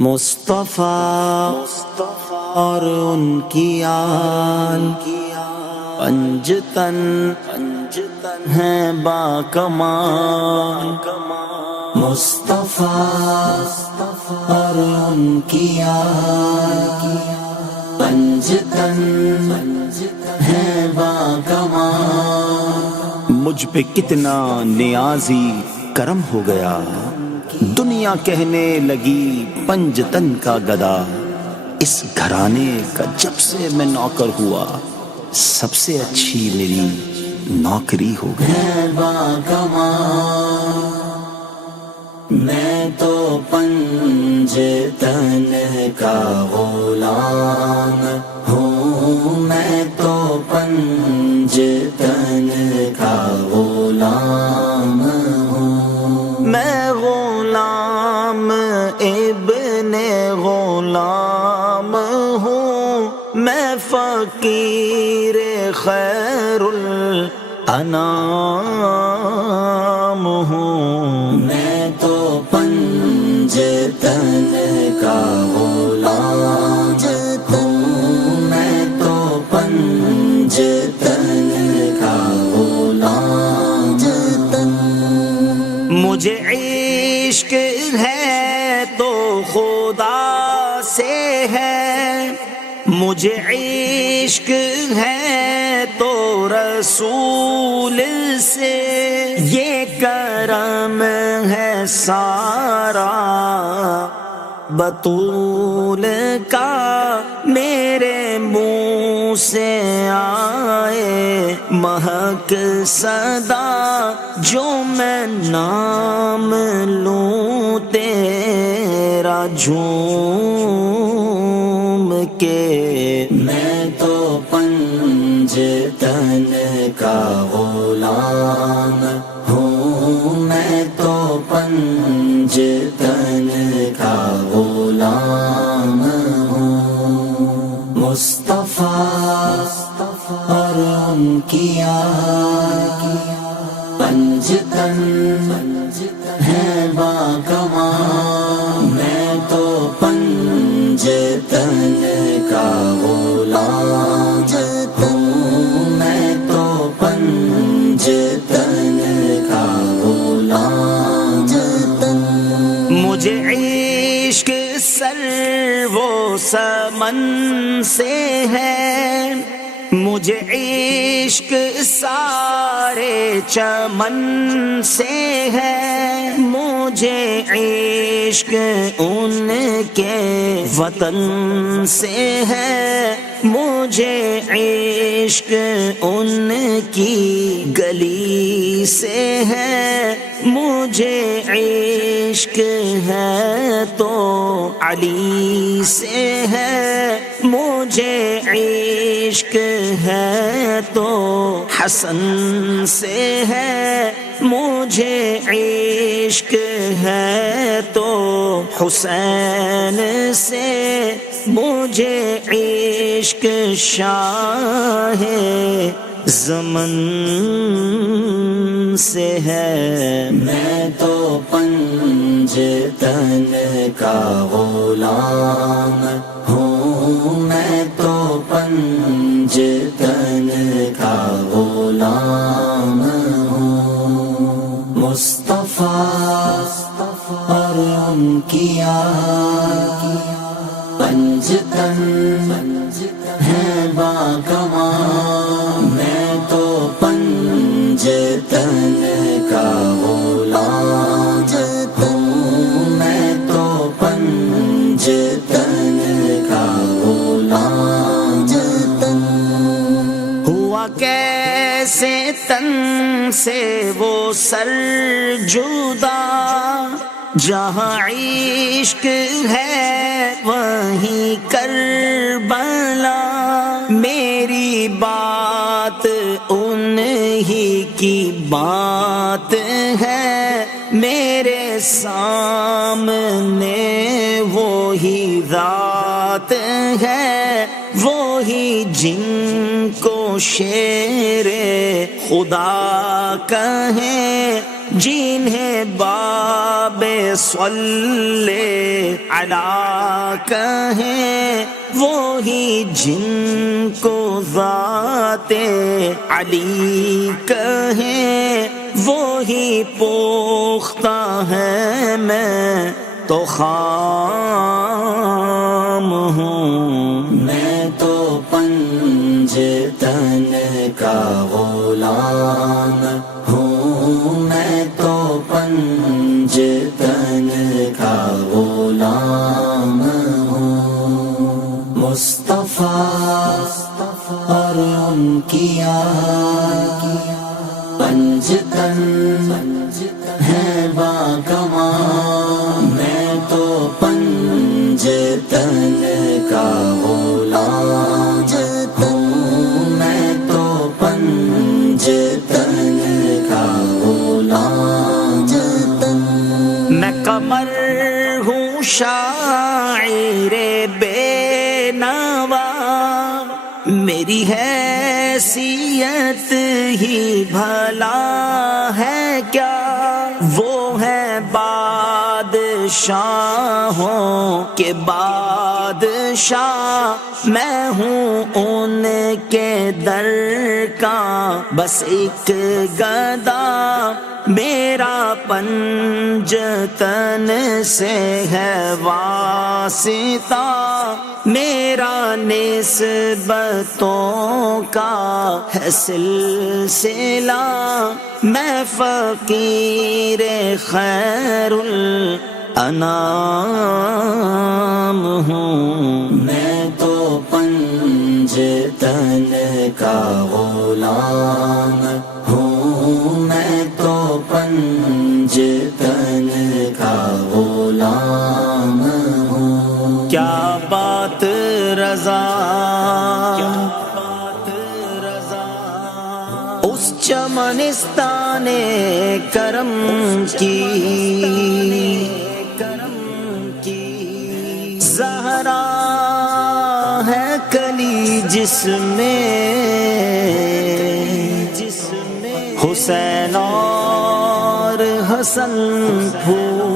مصطفیٰ اور ان کی آل پنجتن ہیں با کمال. مصطفیٰ اور ان کی آل پنجتن ہیں با کمال. مجھ پہ کتنا نیازی کرم ہو گیا، دنیا کہنے لگی پنجتن کا گدا. اس گھرانے کا جب سے میں نوکر ہوا، سب سے اچھی میری نوکری ہو گئی. ہے با کمال. میں تو پنجتن کا غلام ہوں، میں تو پنجتن کا غلام ہوں. میں غلام ابن غلام ہوں، میں فقیر خیر الانام ہوں. میں تو پنجتن کا غلام ہوں، میں تو پنجتن کا غلام. مجھے عشق ہے تو خدا سے ہے، مجھے عشق ہے تو رسول سے. یہ کرم ہے سارا بطول کا، میرے منہ سے آئے مہک صدا. جو میں نام لوں تیرا جھوم کے. میں تو پنجتن کا غلام ہوں، میں تو پنجتن کا غلام ہوں. مصطفیٰ اور ان کی آل پنجتن ہے با کمال. میں تو پنجتن کا غلام ہوں، میں تو پنجتن کا غلام. مجھے عشق سر و سمن سے ہے، مجھے عشق سارے چمن سے ہے. مجھے عشق ان کے وطن سے ہے، مجھے عشق ان کی گلی سے ہے. مجھے عشق ہے تو علی سے ہے، مجھے عشق ہے تو حسن سے ہے، مجھے عشق ہے تو حسین سے. مجھے عشق شاہ زمن سے ہے. میں تو پنجتن کا غلام ہوں، میں تو پنجتن کا غلام ہوں. مصطفیٰ اور ان کی آل پنجتن ہے با کمال. میں تو پنجتن کا غلام ہوں، میں تو پنجتن کا غلام. ہوا کیسے تن سے وہ سر جدا، جہاں عشق ہے وہیں کربلا. میری بات انہی کی بات ہے، میرے سامنے وہی ذات ہے، وہی جن کو شیر خدا کہیں. جنہیں باب صلی علی کہیں وہی جن کو ذات علی کہیں وہی پوختہ ہے میں تو خام ہوں میں تو پنجتن کا غلام ہوں میں تو پنجتن کا غلام ہوں مصطفیٰ اور ان کی پنجتن ہے باکمال میں تو پنجتن کا غلام ہوں میں تو پنجتن کا غلام میں قمر ہوں شاعر بے نوا میری حیثیت ہی بھلا ہے کیا وہ ہے بادشاہوں کے بادشاہ میں ہوں ان کے در کا بس ایک گدا میرا پنجتن سے ہے واسطہ میرا نسبتوں کا ہے سلسلہ میں فقیر خیر الانام ہوں میں تو پنجتن کا غلام ہوں میں تو پنجتن کا غلام ہوں کیا بات رضا اس چمنستان کرم کی زہرا ہے کلی جس میں حسین اور حسن پھول